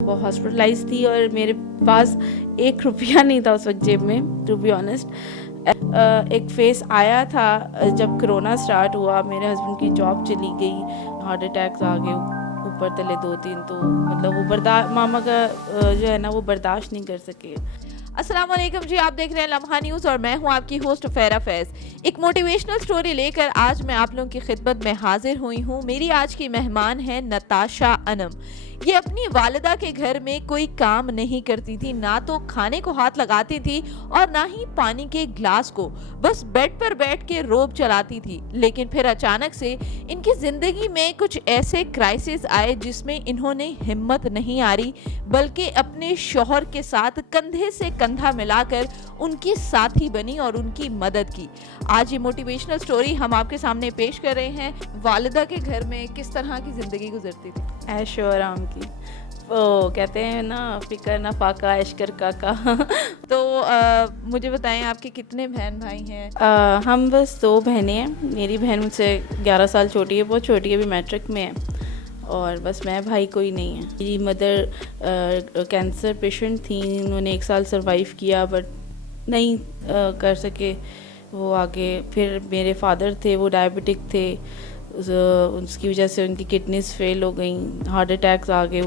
वो हॉस्पिटलाइज थी और मेरे पास 1 रुपया नहीं था उस वक्त जेब में, टू बी ऑनेस्ट। एक फेस आया था जब कोरोना स्टार्ट हुआ, मेरे हस्बैंड की जॉब चली गई, हार्ट अटैक्स आ गए ऊपर तले 2-3, तो मतलब वो मामा का जो है ना वो बर्दाश्त नहीं कर सके। अस्सलाम वालेकुम जी, आप देख रहे हैं लम्हा न्यूज़ और मैं हूं आपकी होस्ट फेरा फैज। एक मोटिवेशनल स्टोरी लेकर आज मैं आप लोगों की खिदमत में हाजिर हुई हूं। मेरी आज की मेहमान है नताशा अनम। ये अपनी वालिदा के घर में कोई काम नहीं करती थी, ना तो खाने को हाथ लगाती थी और ना ही पानी के ग्लास को, बस बेड पर बैठ के रोब चलाती थी। लेकिन फिर अचानक से इनकी जिंदगी में कुछ ऐसे क्राइसिस आए जिसमें इन्होंने हिम्मत नहीं हारी, बल्कि अपने शौहर के साथ कंधे से कंधा मिलाकर उनकी साथी बनी और उनकी मदद की। आज ये मोटिवेशनल स्टोरी हम आपके सामने पेश कर रहे हैं। वालिदा के घर में किस तरह की जिंदगी गुजरती थी। ऐश और आराम की, वो कहते हैं ना, फिकर ना फाका ऐश कर काका। तो मुझे बताएं आपके कितने बहन भाई हैं। हम बस 2 बहनें हैं। मेरी बहन मुझसे 11 साल छोटी है, बहुत छोटी है, अभी मैट्रिक में है, और बस मैं, भाई कोई नहीं है। मेरी मदर कैंसर पेशेंट थी, उन्होंने 1 साल सरवाइव किया बट नहीं कर सके वो आगे। फिर मेरे फादर थे, वो डायबिटिक थे, उसकी वजह से उनकी किडनीज फेल हो गई, हार्ट अटैक्स आ गए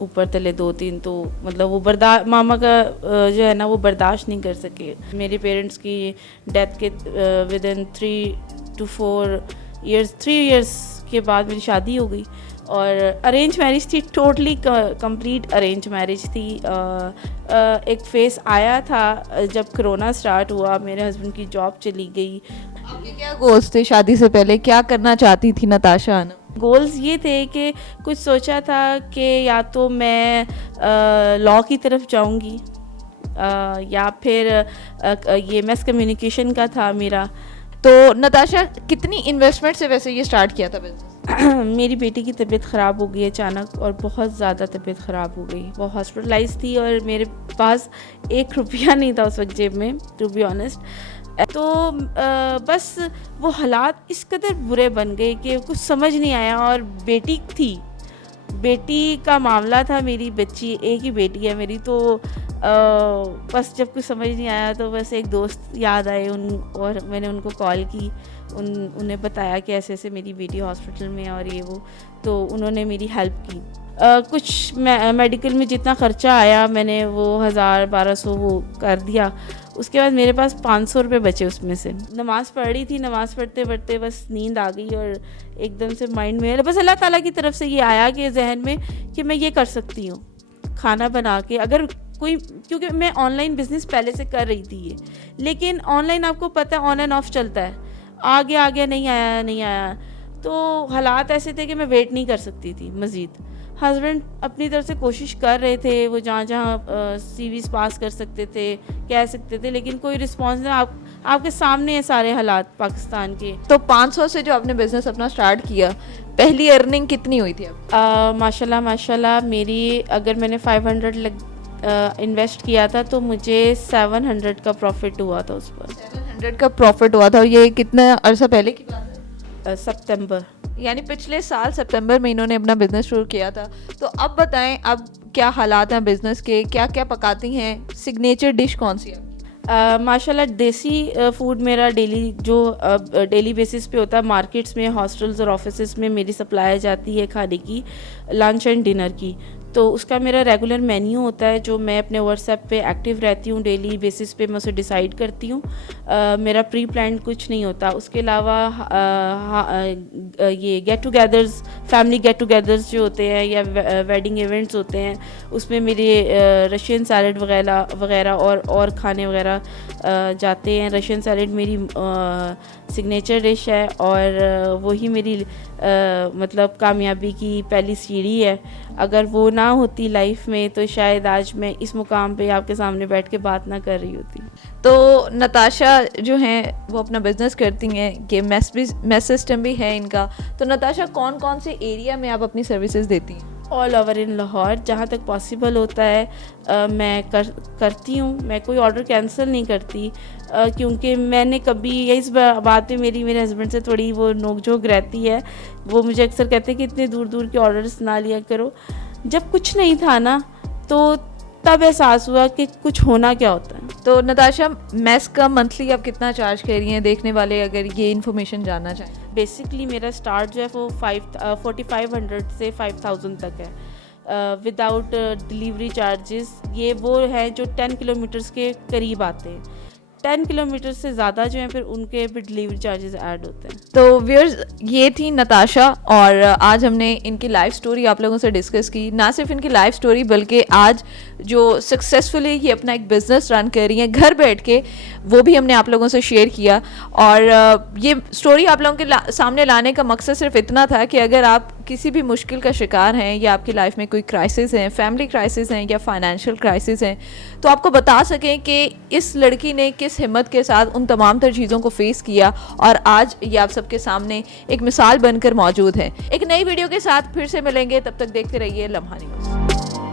ऊपर तले 2-3, तो मतलब वो मामा का जो है ना वो बर्दाश्त नहीं कर सके। मेरे पेरेंट्स की डेथ के with in 3 to 4 years, 3 years के बाद मेरी शादी हो गई, और अरेंज मैरिज थी, टोटली कंप्लीट अरेंज मैरिज थी। एक फेस आया था जब कोरोना स्टार्ट हुआ, मेरे हस्बैंड की जॉब चली गई। आपके क्या गोल्स थे शादी से पहले, क्या करना चाहती थी नताशा अनम। गोल्स ये थे कि कुछ सोचा था कि या तो मैं लॉ की तरफ जाऊंगी, या फिर ये मैस कम्युनिकेशन का था मेरा। तो नताशा कितनी इन्वेस्टमेंट से वैसे ये स्टार्ट किया था बिजनेस। मेरी बेटी की तबीयत ख़राब हो गई अचानक, और बहुत ज़्यादा तबीयत ख़राब हो गई, वो हॉस्पिटलाइज थी और मेरे पास 1 रुपया नहीं था उस वक्त जेब में, टू बी ऑनेस्ट। तो बस वो हालात इस कदर बुरे बन गए कि कुछ समझ नहीं आया। और बेटी थी, बेटी का मामला था, मेरी बच्ची, एक ही बेटी है मेरी, तो बस जब कुछ समझ नहीं आया तो बस एक दोस्त याद आए और मैंने उनको कॉल की, उन्हें बताया कि ऐसे ऐसे मेरी बेटी हॉस्पिटल में है और ये वो, तो उन्होंने मेरी हेल्प की। कुछ मेडिकल में जितना ख़र्चा आया मैंने वो 1000-1200 वो कर दिया। उसके बाद मेरे पास 500 रुपये बचे उसमें से। नमाज़ पढ़ रही थी, नमाज़ पढ़ते पढ़ते बस नींद आ गई, और एकदम से माइंड में बस अल्लाह ताला की तरफ से ये आया कि जहन में कि मैं ये कर सकती हूँ, खाना बना के, अगर कोई, क्योंकि मैं ऑनलाइन बिज़नेस पहले से कर रही थी ये, लेकिन ऑनलाइन आपको पता है ऑन एंड ऑफ चलता है, आ गया नहीं आया, तो हालात ऐसे थे कि मैं वेट नहीं कर सकती थी मज़ीद। हस्बैंड अपनी तरफ से कोशिश कर रहे थे, वो जहाँ सीवीज़ पास कर सकते थे, कह सकते थे, लेकिन कोई रिस्पांस नहीं। आपके सामने है सारे हालात पाकिस्तान के। तो 500 से जो आपने बिजनेस अपना स्टार्ट किया, पहली अर्निंग कितनी हुई थी अब। माशाल्लाह मेरी, अगर मैंने 500 इन्वेस्ट किया था तो मुझे 700 का प्रॉफिट हुआ था उस पर। 700 का प्रॉफिट हुआ था, और ये कितना अरसा पहले की बात है। सितंबर, यानी पिछले साल सितंबर में इन्होंने अपना बिजनेस शुरू किया था। तो अब बताएं, अब क्या हालात हैं बिजनेस के, क्या क्या पकाती हैं, सिग्नेचर डिश कौन सी है। माशाल्लाह देसी फूड मेरा डेली बेसिस पे होता है। मार्केट्स में, हॉस्टल्स और ऑफिसेस में मेरी सप्लाई जाती है खाने की, लंच एंड डिनर की, तो उसका मेरा रेगुलर मेन्यू होता है जो मैं अपने व्हाट्सएप पे एक्टिव रहती हूँ, डेली बेसिस पे मैं उसे डिसाइड करती हूँ। मेरा प्री प्लान कुछ नहीं होता। उसके अलावा ये get togethers, family get togethers जो होते हैं, या वेडिंग इवेंट्स होते हैं, उसमें मेरे रशियन सैलड वगैरह और खाने वगैरह जाते हैं। रशियन सैलड मेरी सिग्नेचर डिश है, और वही मेरी मतलब कामयाबी की पहली सीढ़ी है। अगर वो ना होती लाइफ में तो शायद आज मैं इस मुकाम पे आपके सामने बैठ के बात ना कर रही होती। तो नताशा जो हैं वो अपना बिजनेस करती हैं, ये मैस सिस्टम भी है इनका। तो नताशा कौन कौन से एरिया में आप अपनी सर्विसेज देती हैं। ऑल ओवर इन लाहौर, जहाँ तक पॉसिबल होता है मैं करती हूँ। मैं कोई ऑर्डर कैंसिल नहीं करती, क्योंकि मैंने कभी, इस बात पे मेरे हस्बैंड से थोड़ी वो नोक-झोंक रहती है। वो मुझे अक्सर कहते हैं कि इतने दूर दूर के ऑर्डर्स ना लिया करो। जब कुछ नहीं था ना, तो तब एहसास हुआ कि कुछ होना क्या होता है। तो नताशा, मेस का मंथली आप कितना चार्ज कर रही हैं, देखने वाले अगर ये इन्फॉर्मेशन जानना चाहें? बेसिकली मेरा स्टार्ट जो है वो 4500 से 5000 तक है, विदाउट डिलीवरी चार्जेस। ये वो हैं जो 10 किलोमीटर्स के करीब आते हैं। 10 किलोमीटर से ज़्यादा जो हैं फिर उनके भी डिलीवरी चार्जेस ऐड होते हैं। तो व्यूअर्स, ये थी नताशा और आज हमने इनकी लाइफ स्टोरी आप लोगों से डिस्कस की। ना सिर्फ इनकी लाइफ स्टोरी बल्कि आज जो सक्सेसफुली ये अपना एक बिज़नेस रन कर रही हैं घर बैठ के, वो भी हमने आप लोगों से शेयर किया। और ये स्टोरी आप लोगों के सामने लाने का मकसद सिर्फ इतना था कि अगर आप किसी भी मुश्किल का शिकार हैं या आपकी लाइफ में कोई क्राइसिस हैं, फैमिली क्राइसिस हैं या फाइनेंशियल क्राइसिस हैं, तो आपको बता सकें कि इस लड़की ने किस हिम्मत के साथ उन तमाम तर चीज़ों को फेस किया और आज ये आप सबके सामने एक मिसाल बनकर मौजूद है। एक नई वीडियो के साथ फिर से मिलेंगे, तब तक देखते रहिए लम्हा न्यूज़।